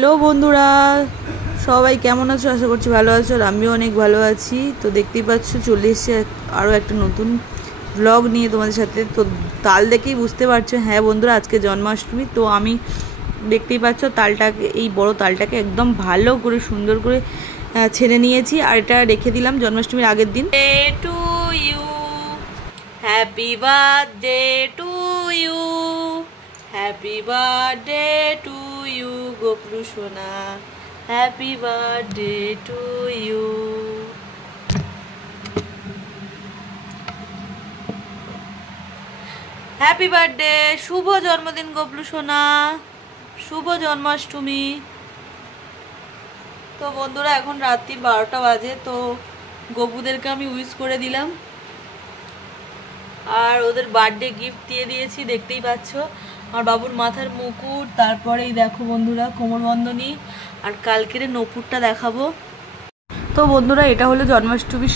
Hello বন্ধুরা, সবাই কেমন আছো? আশা করছি ভালো আছো। আর আমিও অনেক ভালো আছি। তো দেখতেই পাচ্ছ চলে এসেছে আরও একটা নতুন ব্লগ নিয়ে তোমাদের সাথে। তো তাল দেখেই বুঝতে পারছো, হ্যাঁ বন্ধুরা, আজকে জন্মাষ্টমী। তো আমি দেখতেই পাচ্ছ তালটাকে, এই বড় তালটাকে একদম ভালো করে সুন্দর করে ছেড়ে নিয়েছি। আর এটা রেখে দিলাম জন্মাষ্টমীর আগের দিন। To you, happy birthday to you, happy birthday to you Goplu সোনা, happy birthday to you. Happy birthday, শুভ জন্মদিন গোপলু সোনা, শুভ জন্মাষ্টমী। তো বন্ধুরা এখন রাত্রি 12টা বাজে। তো গপুদেরকে আমি উইশ করে দিলাম আর ওদের বার্থডে গিফট দিয়ে দিয়েছি। দেখতেই পাচ্ছ আমার বাবুর মাথার মুকুট, তারপরেই দেখো বন্ধুরা কোমরবন্ধনী, আর কালকের নপুরটা দেখাবো। তো বন্ধুরা এটা হলো জন্মাষ্টমীর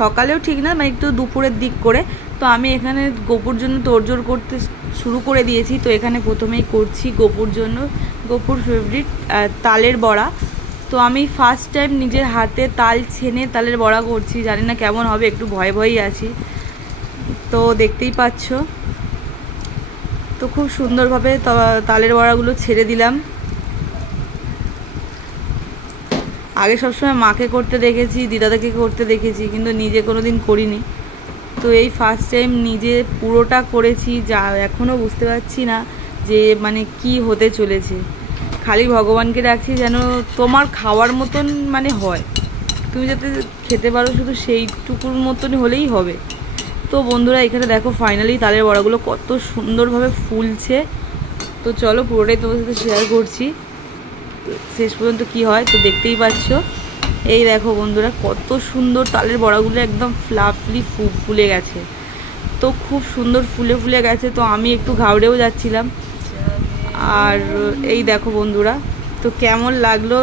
সকালেও ঠিক না, মানে একটু দুপুরের দিক করে। তো আমি এখানে গোপুর জন্য তোড়জোড় করতে শুরু করে দিয়েছি। তো এখানে প্রথমেই করছি গোপুর জন্য, গোপুর ফেভারিট তালের বড়া। তো আমি ফার্স্ট টাইম নিজের হাতে তাল ছেনে তালের বড়া করছি, জানি না কেমন হবে, একটু ভয়ে ভয়েই আছি। তো দেখতেই পাচ্ছ, তো খুব সুন্দরভাবে তালের বড়াগুলো ছেড়ে দিলাম। আগে সবসময় মাকে করতে দেখেছি, দিদাদাকে করতে দেখেছি, কিন্তু নিজে কোনোদিন করিনি। তো এই ফার্স্ট টাইম নিজে পুরোটা করেছি, যা এখনও বুঝতে পারছি না যে মানে কি হতে চলেছে। খালি ভগবানকে রাখছি যেন তোমার খাওয়ার মতন মানে হয়, তুমি যাতে খেতে পারো, শুধু সেইটুকুর মতনই হলেই হবে। তো বন্ধুরা এখানে দেখো ফাইনালি তালের বড়াগুলো কত সুন্দরভাবে ফুলছে। তো চলো পুরোটাই তোমার সাথে শেয়ার করছি শেষ পর্যন্ত কি হয়। তো দেখতেই পাচ্ছ, এই দেখো বন্ধুরা কত সুন্দর তালের বড়াগুলো একদম ফ্লাফলি ফুলে গেছে। তো খুব সুন্দর ফুলে ফুলে গেছে। তো আমি একটু ঘাবড়েও যাচ্ছিলাম। আর এই দেখো বন্ধুরা, তো কেমন লাগলো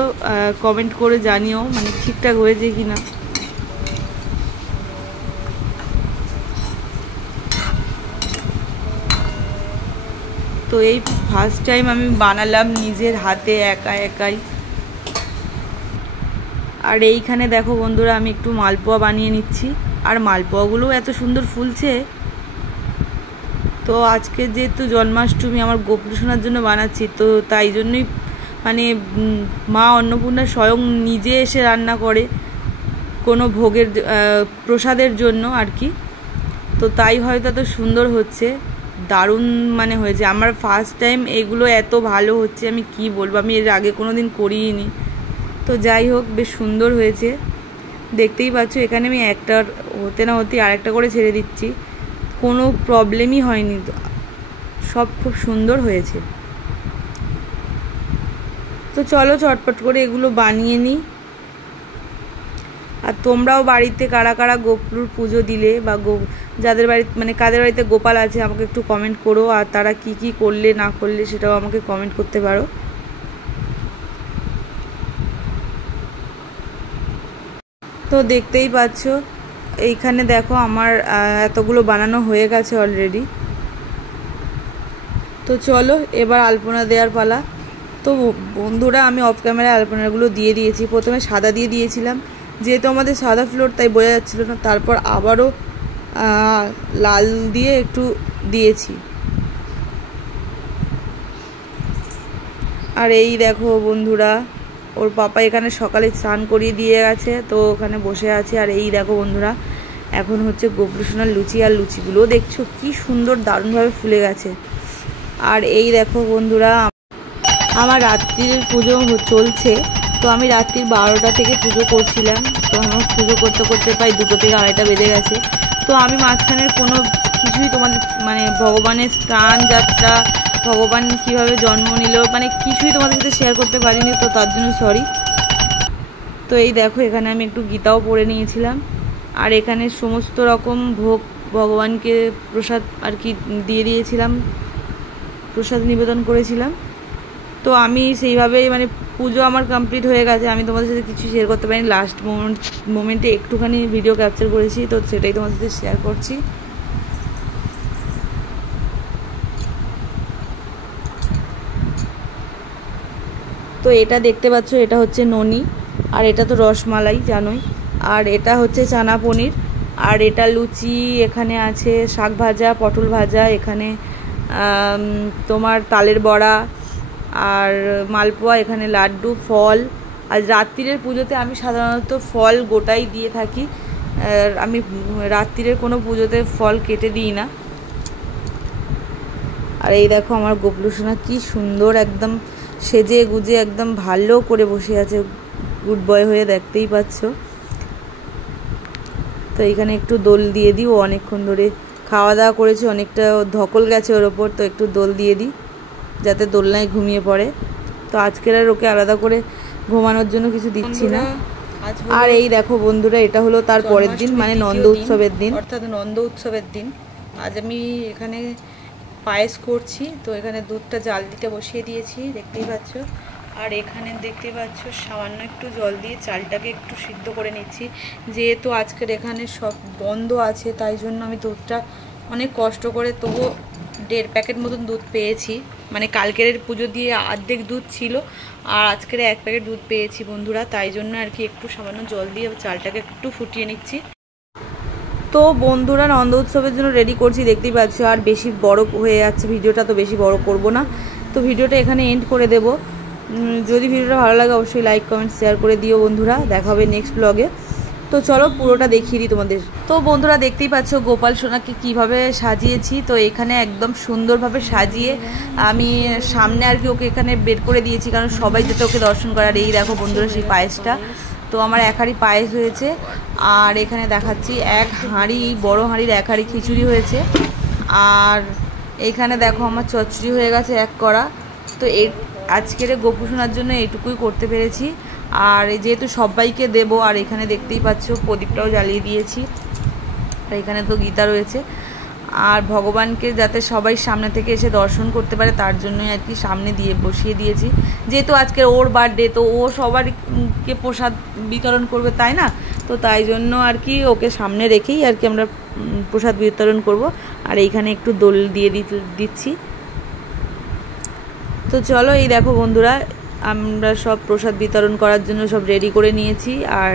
কমেন্ট করে জানিও, মানে ঠিকঠাক হয়েছে কি না। তো এই ফার্স্ট টাইম আমি বানালাম নিজের হাতে একাই। আর এইখানে দেখো বন্ধুরা আমি একটু মালপোয়া বানিয়ে নিচ্ছি, আর মালপোয়াগুলোও এত সুন্দর ফুলছে। তো আজকে যেহেতু জন্মাষ্টমী, আমার গোপলু সোনার জন্য বানাচ্ছি, তো তাই জন্যই মানে মা অন্নপূর্ণা স্বয়ং নিজে এসে রান্না করে কোনো ভোগের প্রসাদের জন্য আর কি। তো তাই হয়তো এত সুন্দর হচ্ছে, দারুণ মানে হয়েছে। আমার ফার্স্ট টাইম এগুলো এত ভালো হচ্ছে, আমি কি বলবো, আমি এর আগে কোনো দিন করিনি। তো যাই হোক, বেশ সুন্দর হয়েছে। দেখতেই পাচ্ছ এখানে আমি একটা হতে না হতে আরেকটা করে ছেড়ে দিচ্ছি, কোনো প্রবলেমই হয়নি, সব খুব সুন্দর হয়েছে। তো চলো চটপট করে এগুলো বানিয়ে নিই। আর তোমরাও বাড়িতে কারা কারা গোপলুর পুজো দিলে, বা যাদের বাড়িতে মানে কাদের বাড়িতে গোপাল আছে আমাকে একটু কমেন্ট করো। আর তারা কি কি করলে না করলে সেটাও আমাকে কমেন্ট করতে পারো। তো দেখতেই পাচ্ছ এইখানে দেখো আমার এতগুলো বানানো হয়ে গেছে অলরেডি। তো চলো এবার আলপনা দেওয়ার পালা। তো বন্ধুরা আমি অফ ক্যামেরায় আলপনাগুলো দিয়ে দিয়েছি। প্রথমে সাদা দিয়ে দিয়েছিলাম, যেহেতু আমাদের সাদা ফ্লোর তাই বোঝা যাচ্ছিলো না। তারপর আবারও লাল দিয়ে একটু দিয়েছি। আর এই দেখো বন্ধুরা, ওর পাপা এখানে সকালে স্নান করিয়ে দিয়ে গেছে, তো ওখানে বসে আছে। আর এই দেখো বন্ধুরা, এখন হচ্ছে গোপলু সোনার লুচি, আর লুচিগুলোও দেখছো কি সুন্দর দারুণভাবে ফুলে গেছে। আর এই দেখো বন্ধুরা, আমার রাত্রির পুজো চলছে। তো আমি রাত্রির 12টা থেকে পুজো করছিলাম। তো আমার পুজো করতে করতে প্রায় 2টো থেকে 2:30টা বেজে গেছে। তো আমি মাঝখানের কোনো কিছুই তোমাদের মানে ভগবানের স্নান যাত্রা, ভগবান কিভাবে জন্ম নিল, মানে কিছুই তোমাদের সাথে শেয়ার করতে পারিনি, তো তার জন্য সরি। তো এই দেখো এখানে আমি একটু গীতাও পড়ে নিয়েছিলাম। আর এখানে সমস্ত রকম ভোগ ভগবানকে প্রসাদ আর কি দিয়ে দিয়েছিলাম, প্রসাদ নিবেদন করেছিলাম। তো আমি সেইভাবেই মানে পুজো আমার কমপ্লিট হয়ে গেছে। আমি তোমাদের সাথে কিছু শেয়ার করতে পারিনি, লাস্ট মোমেন্টে একটুখানি ভিডিও ক্যাপচার করেছি, তো সেটাই তোমাদের সাথে শেয়ার করছি। তো এটা দেখতে পাচ্ছ, এটা হচ্ছে ননি, আর এটা তো রসমালাই জানোই, আর এটা হচ্ছে চানা পনির, আর এটা লুচি, এখানে আছে শাক ভাজা, পটল ভাজা, এখানে তোমার তালের বড়া আর মালপোয়া, এখানে লাড্ডু, ফল। আর রাত্রিরের পুজোতে আমি সাধারণত ফল গোটাই দিয়ে থাকি, আমি রাত্রিরের কোনো পুজোতে ফল কেটে দিই না। আর এই দেখো আমার গোপলু সোনা কি সুন্দর একদম সেজে গুজে একদম ভালো করে বসে আছে, গুড বয় হয়ে, দেখতেই পাচ্ছ। তো এখানে একটু দোল দিয়ে দিই, ও অনেকক্ষণ ধরে খাওয়া দাওয়া করেছে, অনেকটা ধকল গেছে ওর ওপর, তো একটু দোল দিয়ে দিই যাতে দোলনায় ঘুমিয়ে পড়ে। তো আজকের আর ওকে আলাদা করে ঘুমানোর জন্য কিছু দিচ্ছি না। আর এই দেখো বন্ধুরা, এটা হলো তার পরের দিন, মানে নন্দ উৎসবের দিন, অর্থাৎ নন্দ উৎসবের দিন। আজ আমি এখানে পায়েস করছি, তো এখানে দুধটা জাল দিতে বসিয়ে দিয়েছি, দেখতেই পাচ্ছ। আর এখানে দেখতে পাচ্ছ সামান্য একটু জল দিয়ে চালটাকে একটু সিদ্ধ করে নিচ্ছি, যেহেতু আজকের এখানে সব বন্ধ আছে, তাই জন্য আমি দুধটা অনেক কষ্ট করে, তবু 1.5 প্যাকেট মতন দুধ পেয়েছি, মানে কালকের পুজো দিয়ে অর্ধেক দুধ ছিল, আর আজকের 1 প্যাকেট দুধ পেয়েছি বন্ধুরা, তাই জন্য আর কি একটু সামান্য জল দিয়ে চালটাকে একটু ফুটিয়ে নিচ্ছি। তো বন্ধুরা নন্দ উৎসবের জন্য রেডি করছি, দেখতেই পাচ্ছ। আর বেশি বড় হয়ে যাচ্ছে ভিডিওটা, তো বেশি বড় করব না, তো ভিডিওটা এখানে এন্ড করে দেব। যদি ভিডিওটা ভালো লাগে অবশ্যই লাইক কমেন্ট শেয়ার করে দিও বন্ধুরা, দেখা হবে নেক্সট ব্লগে। তো চলো পুরোটা দেখিয়ে দিই তোমাদের। তো বন্ধুরা দেখতেই পাচ্ছ গোপাল সোনাকে কিভাবে সাজিয়েছি, তো এখানে একদম সুন্দরভাবে সাজিয়ে আমি সামনে আর কি ওকে এখানে বের করে দিয়েছি, কারণ সবাই যাতে ওকে দর্শন করে। আর এই দেখো বন্ধুরা সেই পায়েসটা, তো আমার 1 হাঁড়ি পায়েস হয়েছে, আর এখানে দেখাচ্ছি 1 হাঁড়ি, বড় হাঁড়ির 1 হাঁড়ি খিচুড়ি হয়েছে, আর এইখানে দেখো আমার চচ্চড়ি হয়ে গেছে 1 কড়া। তো আজকের গোপু সোনার জন্য এইটুকুই করতে পেরেছি, আর যেহেতু সবাইকে দেব, আর এখানে দেখতেই পাচ্ছ প্রদীপটাও জ্বালিয়ে দিয়েছি, আর এখানে তো গীতা রয়েছে, আর ভগবানকে যাতে সবাই সামনে থেকে এসে দর্শন করতে পারে তার জন্যই আর কি সামনে দিয়ে বসিয়ে দিয়েছি, যেহেতু আজকে ওর বার্থডে, তো ও সবারকে প্রসাদ বিতরণ করবে তাই না, তো তাই জন্য আর কি ওকে সামনে রেখেই আর কি আমরা প্রসাদ বিতরণ করব। আর এইখানে একটু দোল দিয়ে দিচ্ছি। তো চলো এই দেখো বন্ধুরা, আমরা সব প্রসাদ বিতরণ করার জন্য সব রেডি করে নিয়েছি, আর